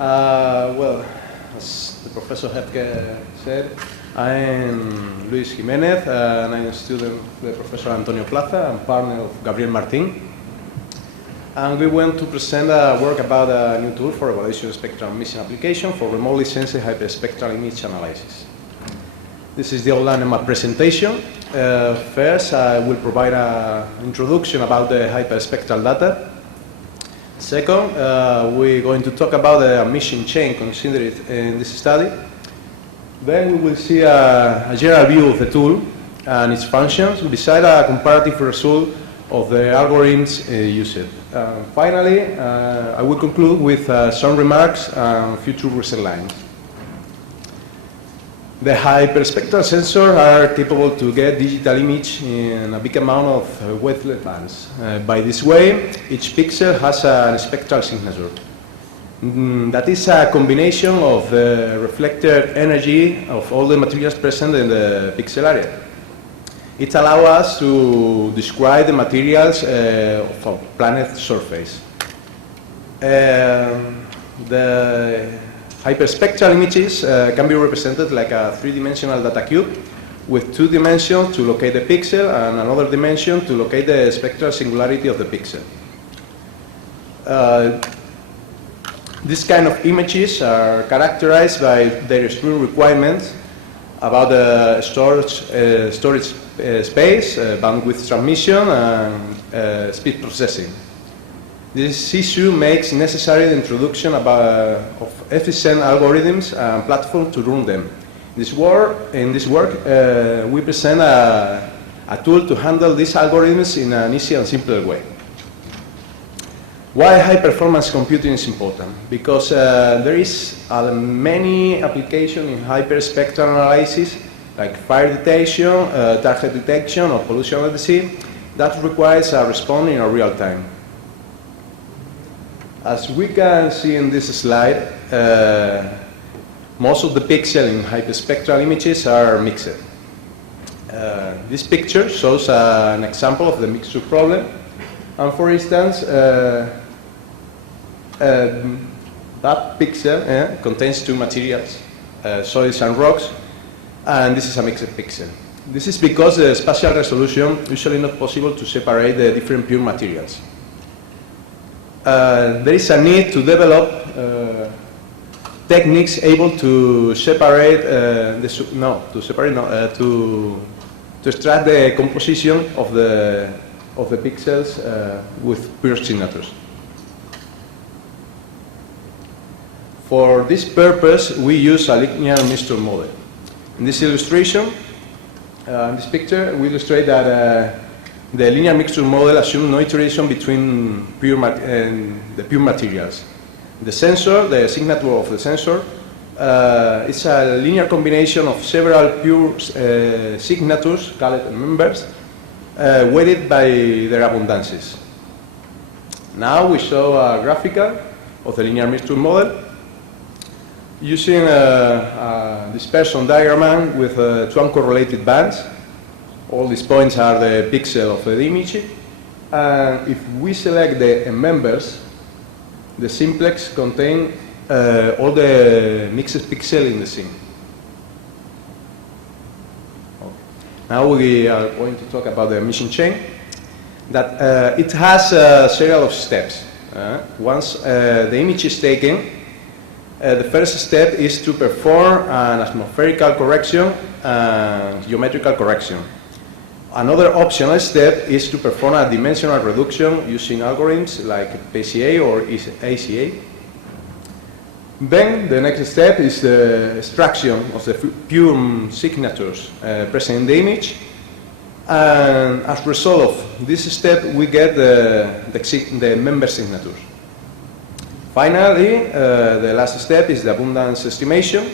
Well, as the Professor Hepke said, I'm Luis Jimenez, and I'm a student with Professor Antonio Plaza and partner of Gabriel Martin. And we went to present a work about a new tool for evaluation of spectral mixing application for remotely sensed hyperspectral image analysis. This is the outline of my presentation. First, I will provide an introduction about the hyperspectral data. Second, we're going to talk about the emission chain considered in this study. Then we will see a general view of the tool and its functions, beside a comparative result of the algorithms used. Finally, I will conclude with some remarks and future result lines. The hyperspectral sensors are capable to get digital image in a big amount of wavelength bands. By this way, each pixel has a spectral signature. That is a combination of the reflected energy of all the materials present in the pixel area. It allows us to describe the materials of a planet's surface. The hyperspectral images can be represented like a three-dimensional data cube with 2 dimensions to locate the pixel and another dimension to locate the spectral singularity of the pixel. These kind of images are characterized by their strict requirements about the storage space, bandwidth transmission, and speed processing. This issue makes necessary the introduction of efficient algorithms and platforms to run them. In this work, we present a tool to handle these algorithms in an easy and simple way. Why high-performance computing is important? Because there is many applications in hyperspectral analysis, like fire detection, target detection, or pollution at the sea, that requires a response in a real time. As we can see in this slide, most of the pixels in hyperspectral images are mixed. This picture shows an example of the mixture problem. And for instance, that pixel contains 2 materials, solids and rocks, and this is a mixed pixel. This is because the spatial resolution usually not possible to separate the different pure materials. There is a need to develop techniques able to separate to extract the composition of the pixels with pure signatures. For this purpose, we use a linear mixture model. In this illustration, in this picture, we illustrate that the linear mixture model assumes no iteration between the pure materials. The sensor, the signature of the sensor, is a linear combination of several pure signatures, called members, weighted by their abundances. Now we show a graphical of the linear mixture model using a dispersion diagram with 2 uncorrelated bands. All these points are the pixel of the image. And if we select the members, the simplex contains all the mixed pixels in the scene. Now we are going to talk about the emission chain. That it has a serial of steps. Once the image is taken, the first step is to perform an atmospherical correction and geometrical correction. Another optional step is to perform a dimensional reduction using algorithms like PCA or ACA. Then the next step is the extraction of the pure signatures present in the image. And as a result of this step, we get the member signatures. Finally, the last step is the abundance estimation,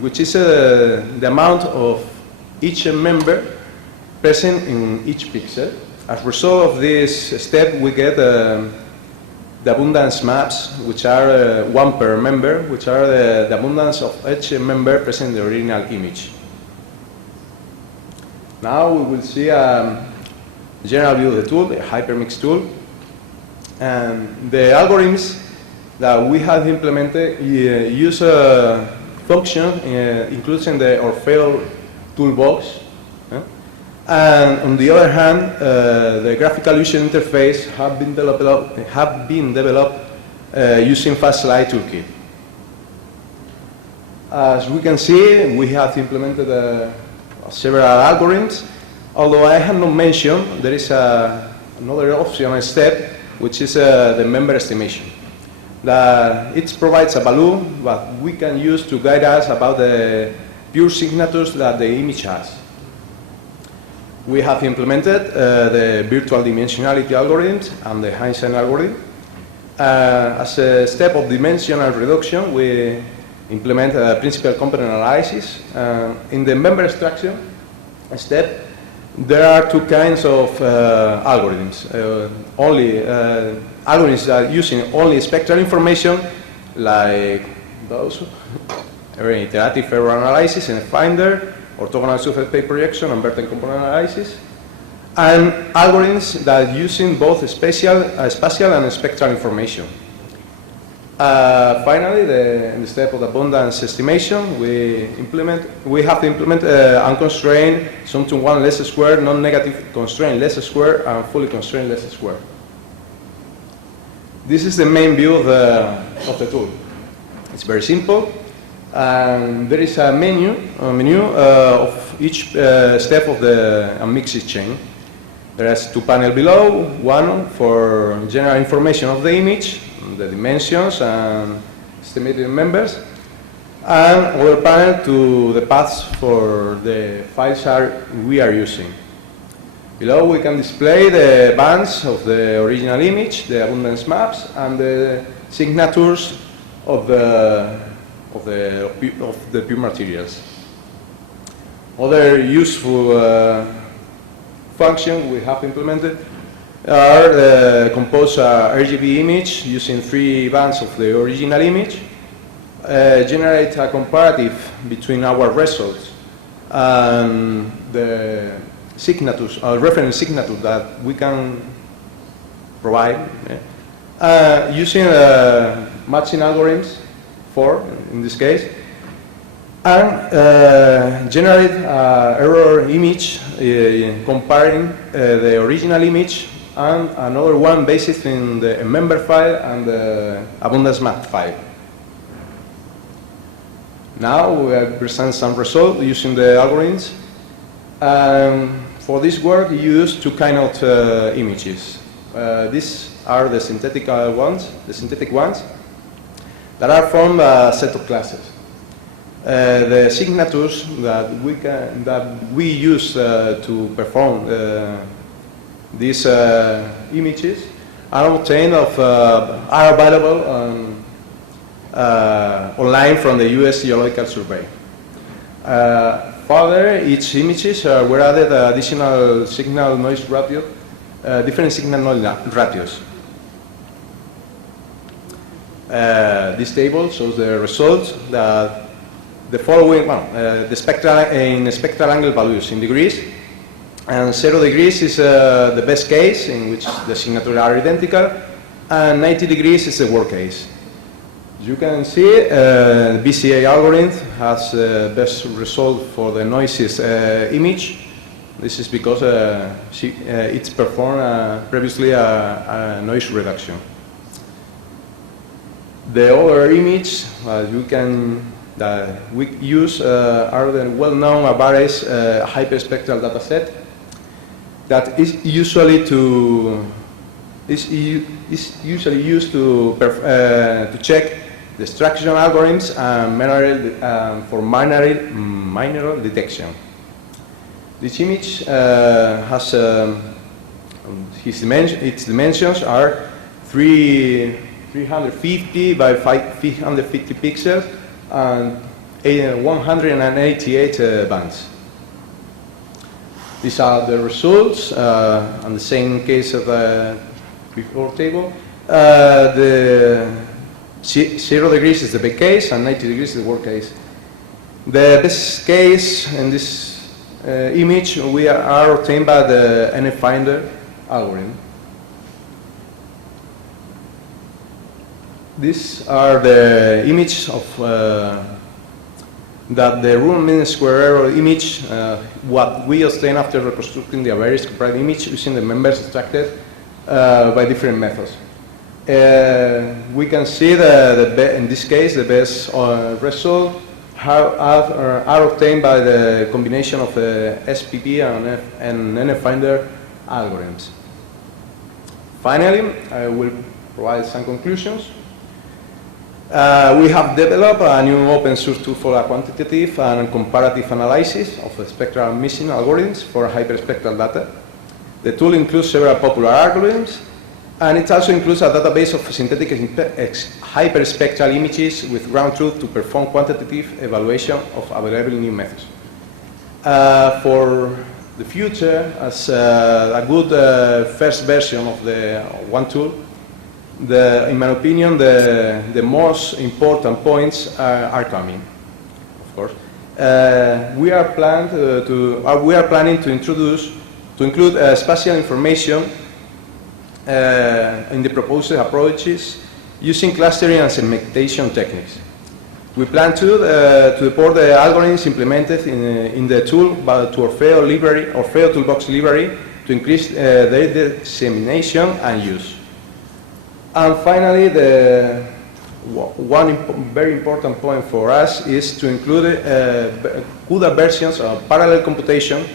which is the amount of each member present in each pixel. As a result of this step, we get the abundance maps, which are 1 per member, which are the abundance of each member present in the original image. Now we will see a general view of the tool, the Hypermix tool. And the algorithms that we have implemented use a function included in the Orfeo toolbox. And on the other hand, the graphical user interface have been developed using FastLight toolkit. As we can see, we have implemented several algorithms. Although I have not mentioned, there is another optional step, which is the member estimation. It provides a value that we can use to guide us about the pure signatures that the image has. We have implemented the virtual dimensionality algorithms and the Hindsight algorithm. As a step of dimensional reduction, we implement principal component analysis. In the member extraction step, there are two kinds of algorithms. Algorithms that are using only spectral information, like those, iterative error analysis in a finder, orthogonal surface space projection, and vertex component analysis, and algorithms that are using both spatial and spectral information. Finally, in the step of abundance estimation, we have to implement unconstrained sum to 1 less square, non-negative constrained less square, and fully constrained less square. This is the main view of the tool. It's very simple. There is a menu of each step of the unmixing chain. There is 2 panels below, one for general information of the image, the dimensions and estimated members, and other panel to the paths for the files we are using. Below we can display the bands of the original image, the abundance maps, and the signatures of the pure materials. Other useful functions we have implemented are compose a RGB image using 3 bands of the original image, generate a comparative between our results and the signatures, reference signature that we can provide, using matching algorithms, 4 in this case, and generate error image comparing the original image and another one based in the member file and the abundance map file. Now we will present some results using the algorithms. For this work, you use 2 kinds of images. These are the synthetic ones, that are from a set of classes. The signatures that we use to perform these images are obtained are available online from the U.S. Geological Survey. Further, each images were added additional signal noise ratio, different signal noise ratios. This table shows the results that the following, the spectral angle values in degrees, and 0 degrees is the best case in which the signatures are identical, and 90 degrees is the worst case. As you can see, the BCA algorithm has the best result for the noisiest image. This is because it's performed previously a noise reduction. The other image that we use are the well-known Avares hyperspectral dataset that is usually used to check the extraction algorithms and for mineral detection. This image has its dimensions are 350 by 550 pixels and 188 bands. These are the results, and the same case of the before table. The 0 degrees is the best case and 90 degrees is the worst case. The best case in this image are obtained by the NFinder algorithm. These are the images of that the rule mean square error image, what we obtain after reconstructing the various compressed image using the members extracted by different methods. We can see in this case the best result are obtained by the combination of the SPP and NFinder algorithms. Finally, I will provide some conclusions. We have developed a new open source tool for a quantitative and comparative analysis of the spectral unmixing algorithms for hyperspectral data. The tool includes several popular algorithms, and it also includes a database of synthetic hyperspectral images with ground truth to perform quantitative evaluation of available new methods. For the future, as a good first version of the one tool, in my opinion, the most important points are coming. Of course, we are planning to include spatial information in the proposed approaches using clustering and segmentation techniques. We plan to deport the algorithms implemented in the tool to Orfeo library, Orfeo toolbox library, to increase their dissemination and use. And finally, one very important point for us is to include CUDA versions of parallel computation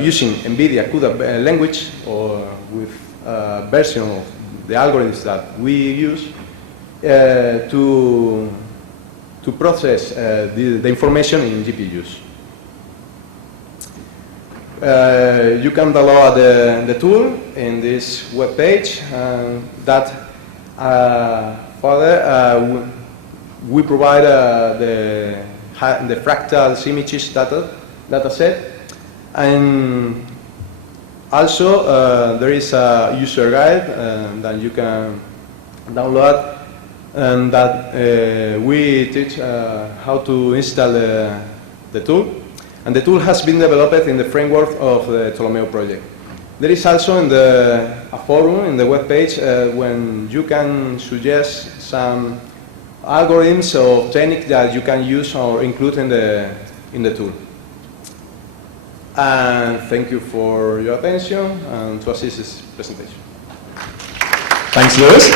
using NVIDIA CUDA language or with a version of the algorithms that we use to process the information in GPUs. You can download the tool in this web page. Further, we provide the fractals images data set, and also there is a user guide that you can download, and that we teach how to install the tool. And the tool has been developed in the framework of the Ptolomeo project. There is also a forum in the web page when you can suggest some algorithms or techniques that you can use or include in the tool. And thank you for your attention and to assist this presentation. Thanks, Lewis.